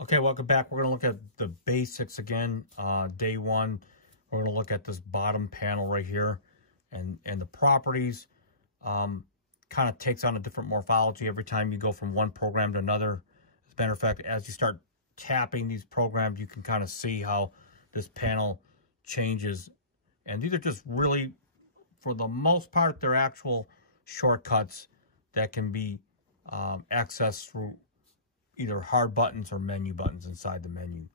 Okay, welcome back. We're going to look at the basics again. Day one, we're going to look at this bottom panel right here and the properties. Kind of takes on a different morphology every time you go from one program to another. As a matter of fact, as you start tapping these programs, you can kind of see how this panel changes. And these are just really, for the most part, they're actual shortcuts that can be accessed through either hard buttons or menu buttons inside the menu.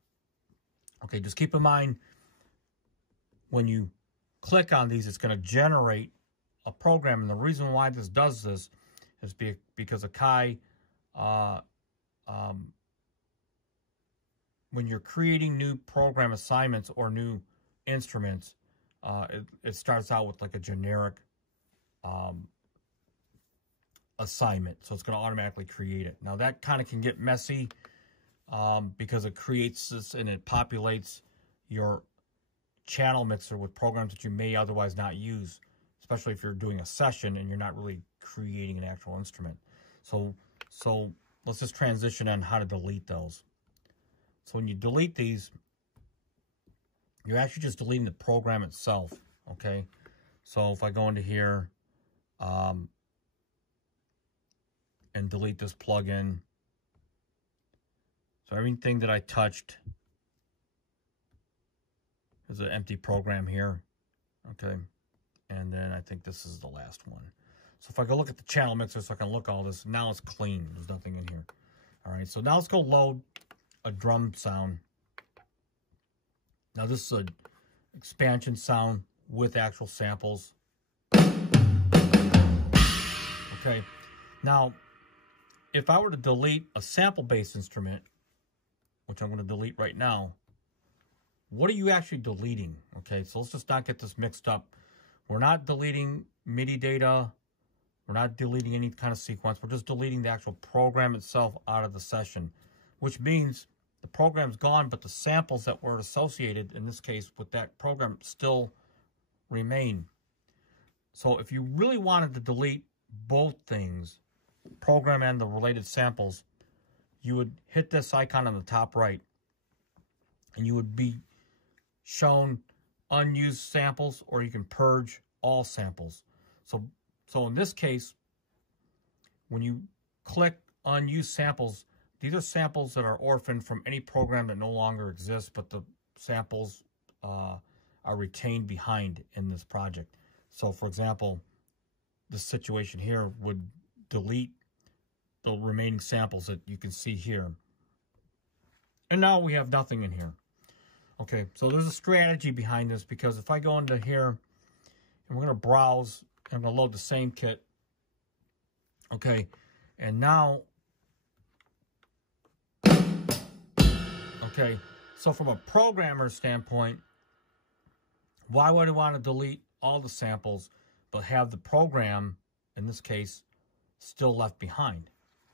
Okay, just keep in mind, when you click on these, it's going to generate a program. And the reason why this does this is because Akai, when you're creating new program assignments or new instruments, it starts out with like a generic assignment, so it's going to automatically create it. Now that kind of can get messy because it creates this and it populates your channel mixer with programs that you may otherwise not use, especially if you're doing a session and you're not really creating an actual instrument. So let's just transition on how to delete those. So when you delete these, you're actually just deleting the program itself. Okay, so if I go into here and delete this plugin. So everything that I touched is an empty program here. Okay. And then I think this is the last one. So if I go look at the channel mixer so I can look at all this, now it's clean. There's nothing in here. All right. So now let's go load a drum sound. Now this is an expansion sound with actual samples. Okay. Now, if I were to delete a sample-based instrument, which I'm going to delete right now, what are you actually deleting? Okay, so let's just not get this mixed up. We're not deleting MIDI data. We're not deleting any kind of sequence. We're just deleting the actual program itself out of the session, which means the program's gone, but the samples that were associated, in this case, with that program still remain. So if you really wanted to delete both things, program and the related samples, you would hit this icon on the top right and you would be shown unused samples, or you can purge all samples. So in this case, when you click unused samples, these are samples that are orphaned from any program that no longer exists, but the samples are retained behind in this project. So for example, this situation here would delete the remaining samples that you can see here. And now we have nothing in here. Okay, so there's a strategy behind this, because if I go into here and we're going to browse, and I'm going to load the same kit. Okay, and now, okay, so from a programmer standpoint, why would I want to delete all the samples but have the program, in this case, still left behind?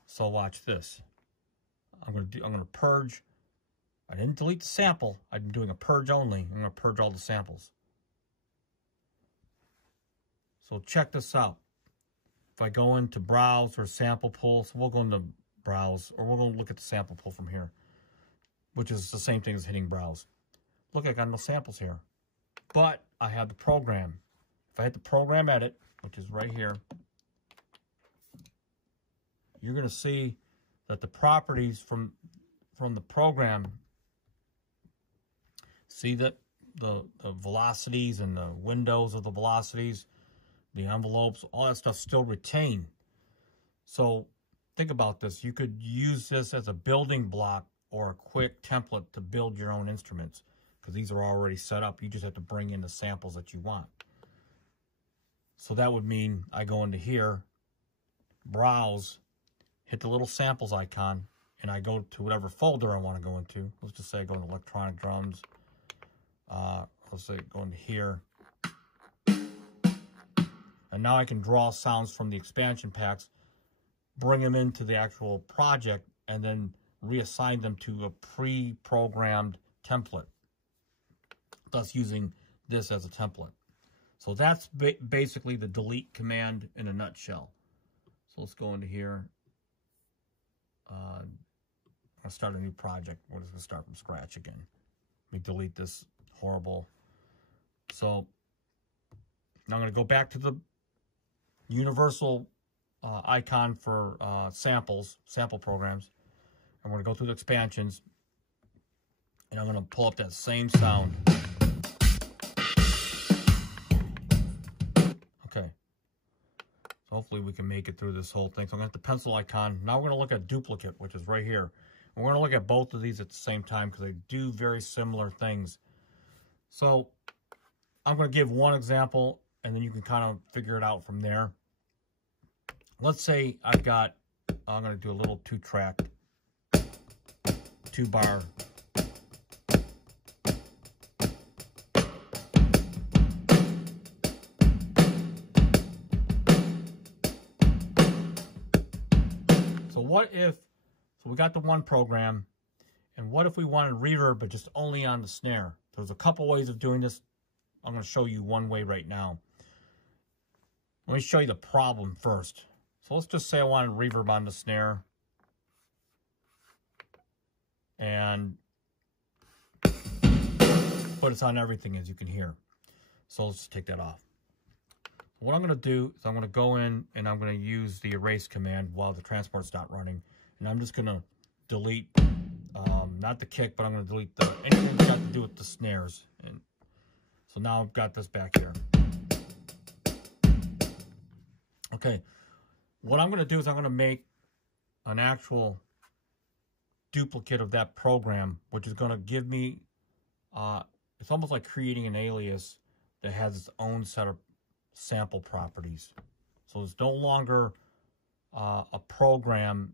So watch this. I'm going to purge. I didn't delete the sample. I'm doing a purge only. I'm going to purge all the samples. So check this out. If I go into browse or sample pool, so we'll go into browse, or we're going to look at the sample pool from here, which is the same thing as hitting browse. Look, I got no samples here, but I have the program. If I hit the program edit, which is right here, you're going to see that the properties from the program, see that the velocities and the windows of the velocities, the envelopes, all that stuff still retain. So think about this. You could use this as a building block or a quick template to build your own instruments, because these are already set up. You just have to bring in the samples that you want. So that would mean I go into here, browse, hit the little samples icon, and I go to whatever folder I want to go into. Let's just say I go into electronic drums. Let's say go into here. And now I can draw sounds from the expansion packs, bring them into the actual project, and then reassign them to a pre-programmed template, thus using this as a template. So that's basically the delete command in a nutshell. So let's go into here. I'm gonna start a new project. We're just gonna start from scratch again. Let me delete this horrible. So now I'm gonna go back to the universal icon for sample programs. I'm gonna go through the expansions, and I'm gonna pull up that same sound. Okay. So hopefully we can make it through this whole thing. So I'm gonna hit the pencil icon. Now we're gonna look at duplicate, which is right here. And we're gonna look at both of these at the same time because they do very similar things. So I'm gonna give one example, and then you can kind of figure it out from there. Let's say I'm gonna do a little 2-track, 2-bar. So we got the one program, and what if we wanted reverb but just only on the snare? There's a couple ways of doing this. I'm going to show you one way right now. Let me show you the problem first. So let's just say I wanted reverb on the snare, and but it's on everything, as you can hear. So let's take that off. What I'm going to do is I'm going to go in and I'm going to use the erase command while the transport's not running. And I'm just going to delete, not the kick, but I'm going to delete anything that's got to do with the snares. And so now I've got this back here. Okay, what I'm going to do is I'm going to make an actual duplicate of that program, which is going to give me, it's almost like creating an alias that has its own set of sample properties. So it's no longer a program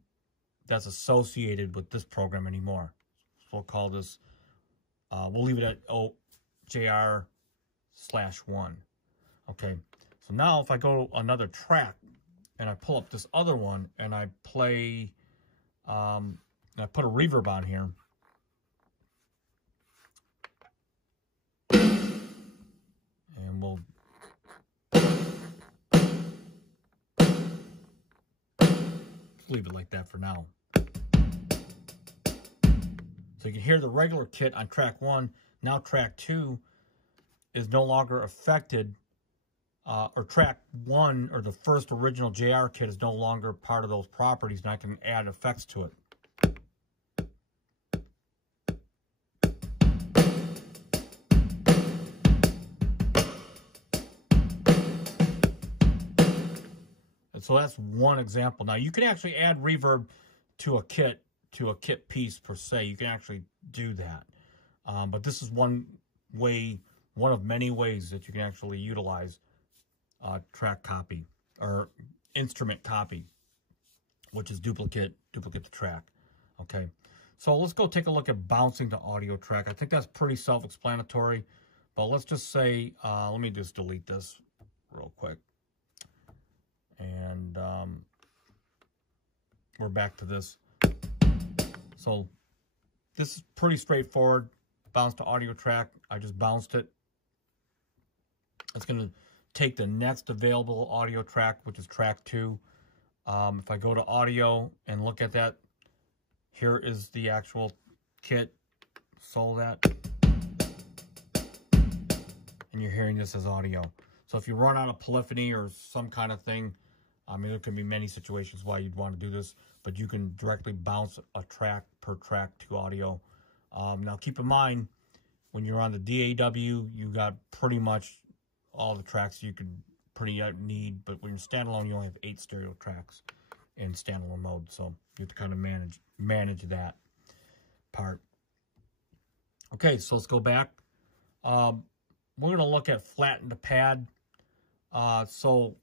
that's associated with this program anymore. So we'll call this, we'll leave it at JR/1. Okay, so now if I go to another track and I pull up this other one and I play, and I put a reverb on here, and we'll leave it like that for now. So you can hear the regular kit on track 1. Now track 2 is no longer affected, or track 1, or the first original JR kit, is no longer part of those properties, and I can add effects to it. And so that's one example. Now you can actually add reverb to a kit piece per se. You can actually do that. But this is one of many ways that you can actually utilize track copy or instrument copy, which is duplicate the track. Okay, so let's go take a look at bouncing the audio track. I think that's pretty self-explanatory, but let's just say, let me just delete this real quick. And we're back to this. So this is pretty straightforward. Bounce to audio track. I just bounced it. It's going to take the next available audio track, which is track 2. If I go to audio and look at that, here is the actual kit. Sold that. And you're hearing this as audio. So if you run out of polyphony or some kind of thing, I mean, there could be many situations why you'd want to do this, but you can directly bounce a track per track to audio. Now, keep in mind, when you're on the DAW, you got pretty much all the tracks you could pretty need, but when you're standalone, you only have 8 stereo tracks in standalone mode, so you have to kind of manage that part. Okay, so let's go back. We're going to look at flatten the pad. So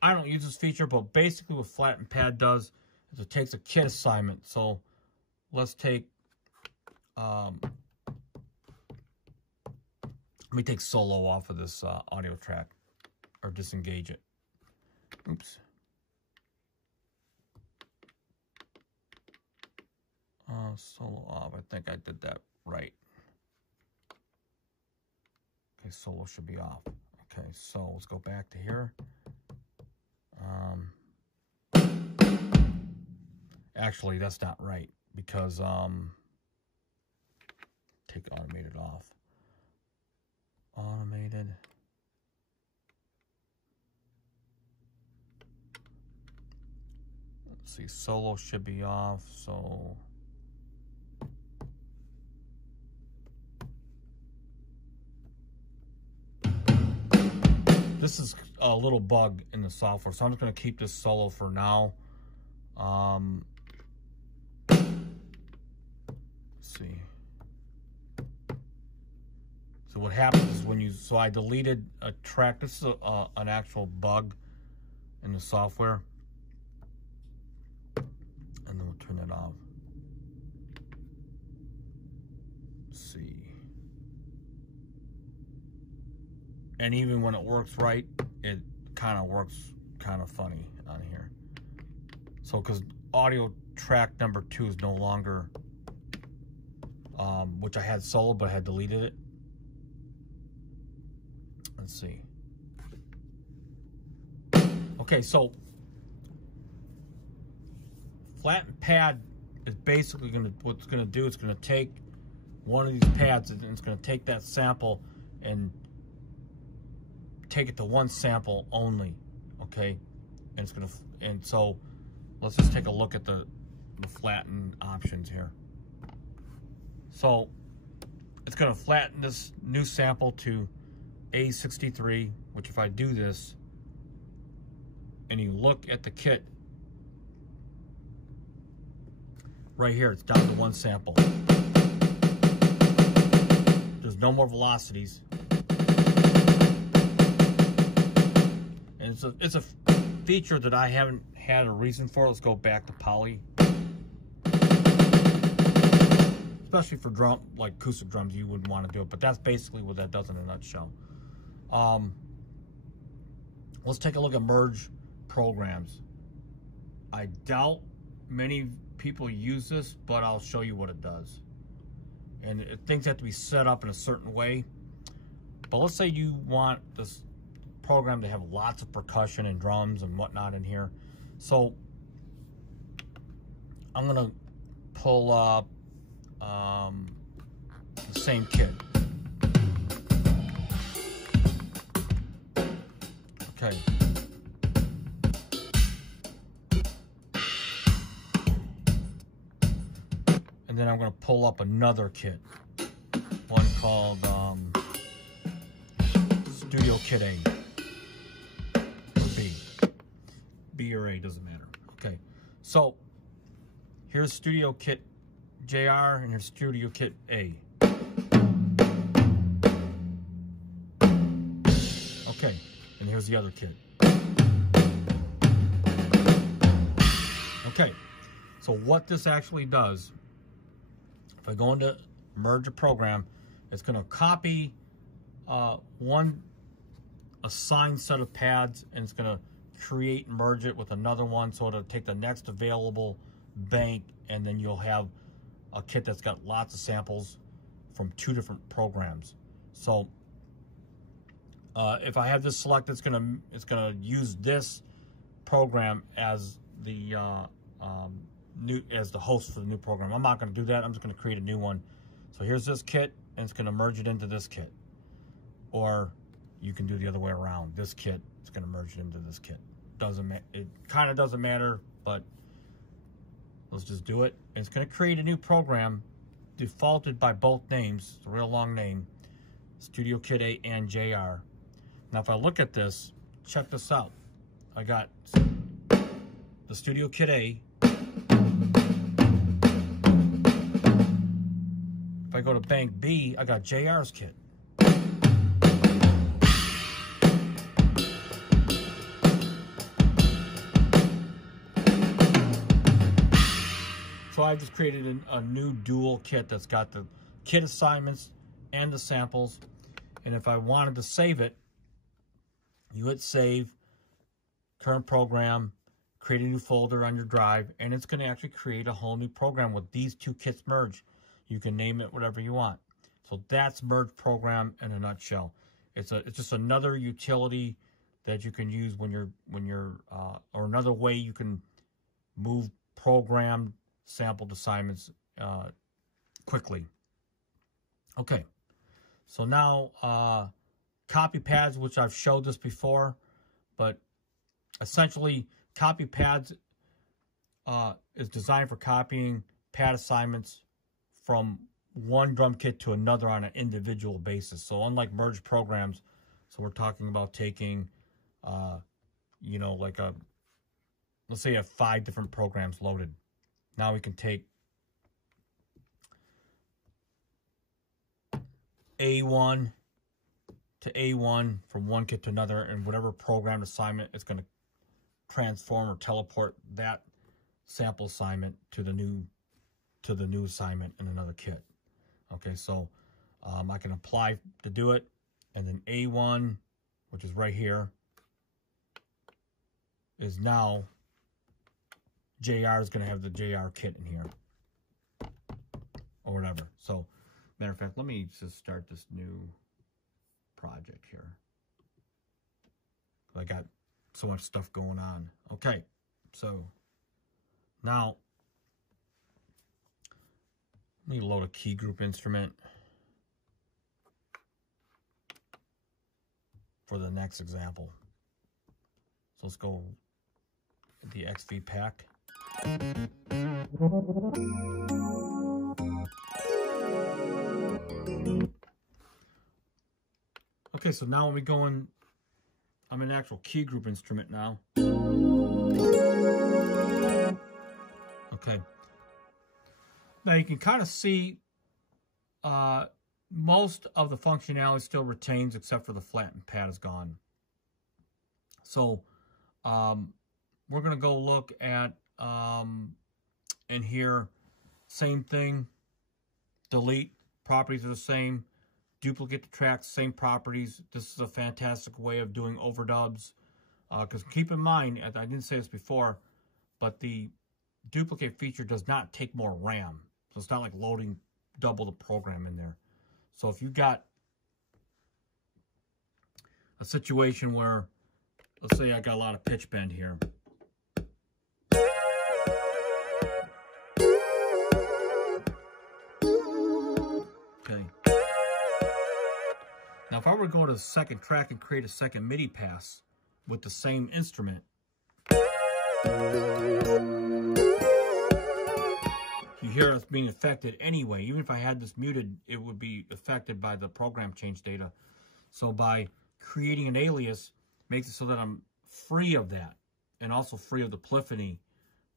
I don't use this feature, but basically what flatten pad does is it takes a kit assignment. So let's take, let me take solo off of this audio track, or disengage it. Oops. Solo off. I think I did that right. Okay, solo should be off. Okay, so let's go back to here. Actually, that's not right, because take automated off. Automated. Let's see, solo should be off, so this is a little bug in the software, so I'm just going to keep this solo for now. Let's see. So what happens is when you, so I deleted a track. This is an actual bug in the software. And then we'll turn it off. Let's see. And even when it works right, it kind of works kind of funny on here. So, because audio track number 2 is no longer, which I had solo, but I had deleted it. Let's see. Okay, so flatten pad is basically what's gonna do. It's gonna take one of these pads and it's gonna take that sample and take it to one sample only. Okay, and it's gonna, and so let's just take a look at the flatten options here. So it's gonna flatten this new sample to A63, which if I do this and you look at the kit right here, it's down to one sample. There's no more velocities. And it's a feature that I haven't had a reason for. Let's go back to poly. Especially for drum, like acoustic drums, you wouldn't want to do it, but that's basically what that does in a nutshell. Let's take a look at merge programs. I doubt many people use this, but I'll show you what it does. And things have to be set up in a certain way. But let's say you want this program to have lots of percussion and drums and whatnot in here. So I'm gonna pull up the same kit. Okay. And then I'm going to pull up another kit. One called Studio Kit A. Or B. B or A, doesn't matter. Okay. So, here's Studio Kit JR and here's Studio Kit A. Okay. And here's the other kit. Okay, so what this actually does, if I go into merge a program, it's going to copy one assigned set of pads and it's going to create and merge it with another one, so it'll take the next available bank and then you'll have a kit that's got lots of samples from 2 different programs. So if I have this selected, it's gonna use this program as the as the host for the new program. I'm not gonna do that. I'm just gonna create a new one. So here's this kit, and it's gonna merge it into this kit. Or you can do the other way around. This kit is gonna merge it into this kit. It kind of doesn't matter, but let's just do it. And it's gonna create a new program defaulted by both names. It's a real long name, Studio Kit A and JR. Now, if I look at this, check this out. I got the Studio Kit A. If I go to Bank B, I got JR's kit. So I just created a new dual kit that's got the kit assignments and the samples. And if I wanted to save it, you hit save, current program, create a new folder on your drive, and it's going to actually create a whole new program with these 2 kits merged. You can name it whatever you want. So that's merge program in a nutshell. It's just another utility that you can use when you're or another way you can move program sampled assignments quickly. Okay, so now copy pads, which I've showed this before, but essentially copy pads is designed for copying pad assignments from one drum kit to another on an individual basis. So unlike merged programs, so we're talking about taking, you know, like let's say you have 5 different programs loaded. Now we can take A1 to A1 from one kit to another, and whatever program assignment it's going to transform or teleport that sample assignment to the new assignment in another kit. Okay, so I can apply to do it, and then A1, which is right here, is now JR is going to have the JR kit in here or whatever. So matter of fact, let me just start this new project here. I got so much stuff going on. Okay, so now let me load a key group instrument for the next example. So let's go the XV pack. Okay, so now when we go in, I'm in an actual key group instrument now. Okay. Now you can kind of see most of the functionality still retains except for the flattened pad is gone. So we're going to go look at in here, same thing, delete, properties are the same, duplicate the tracks, same properties. This is a fantastic way of doing overdubs, because keep in mind, I didn't say this before, but the duplicate feature does not take more RAM. So it's not like loading double the program in there. So if you got a situation where, let's say I got a lot of pitch bend here. Okay. Now if I were to go to the second track and create a second MIDI pass with the same instrument, you hear us being affected anyway. Even if I had this muted, it would be affected by the program change data. So by creating an alias, makes it so that I'm free of that, and also free of the polyphony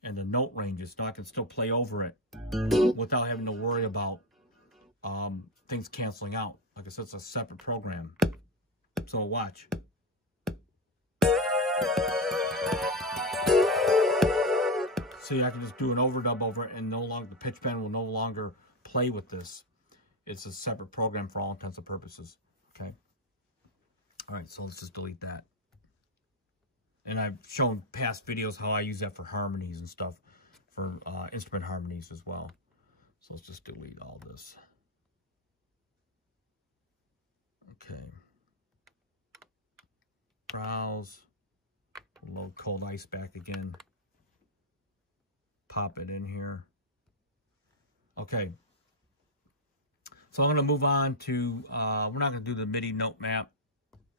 and the note ranges, so I can still play over it without having to worry about things canceling out. Like I said, it's a separate program. So watch. See, I can just do an overdub over it, and no longer the pitch bend will no longer play with this. It's a separate program for all intents and purposes. Okay. All right, so let's just delete that. And I've shown past videos how I use that for harmonies and stuff, for instrument harmonies as well. So let's just delete all this. Okay. Browse. Load Cold Ice back again. Pop it in here. Okay. So I'm going to move on to, we're not going to do the MIDI note map.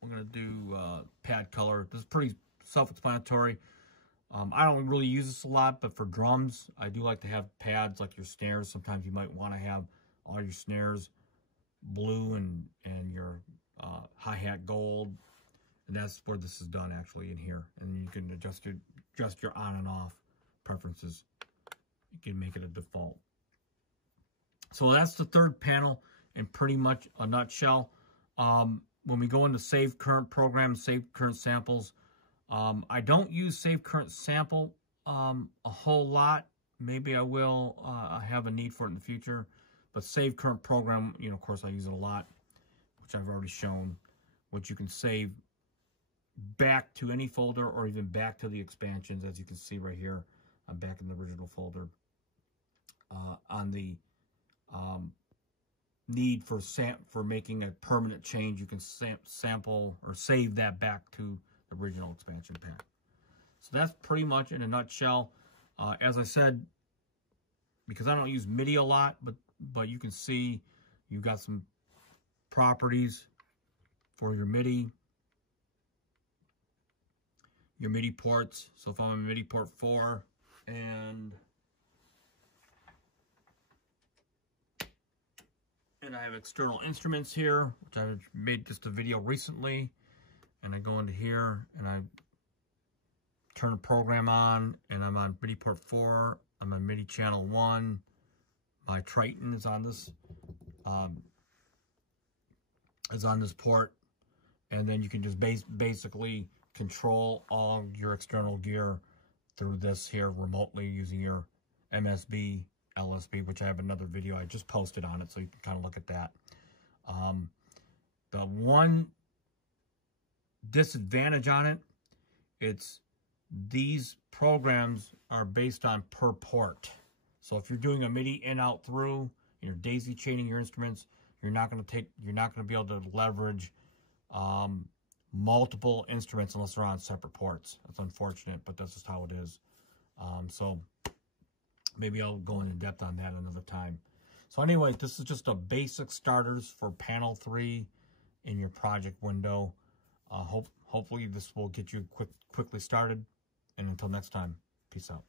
We're going to do pad color. This is pretty self-explanatory. I don't really use this a lot, but for drums, I do like to have pads like your snares. Sometimes you might want to have all your snares blue and your hi-hat gold. And that's where this is done actually in here. And you can adjust your on and off preferences. You can make it a default. So that's the third panel in pretty much a nutshell. When we go into save current program, save current samples, I don't use save current sample a whole lot. Maybe I will have a need for it in the future. But save current program, you know, of course I use it a lot, which I've already shown, which you can save back to any folder or even back to the expansions. As you can see right here, I'm back in the original folder. On the need for making a permanent change, you can sample or save that back to the original expansion pack. So that's pretty much in a nutshell. As I said, because I don't use MIDI a lot, but you can see you've got some properties for your MIDI ports. So if I'm on MIDI port 4 and I have external instruments here, which I made just a video recently, and I go into here and I turn a program on, and I'm on MIDI port 4. I'm on MIDI channel 1. My Triton is on this port, and then you can just basically control all your external gear through this here remotely using your MSB LSB, which I have another video I just posted on it, so you can kind of look at that. The one disadvantage on it, it's these programs are based on per port. So if you're doing a MIDI in, out, through, and you're daisy chaining your instruments, you're not going to be able to leverage multiple instruments unless they're on separate ports. That's unfortunate, but that's just how it is. So maybe I'll go in depth on that another time. So anyway, this is just a basic starters for panel 3 in your project window. Hopefully this will get you quickly started. And until next time, peace out.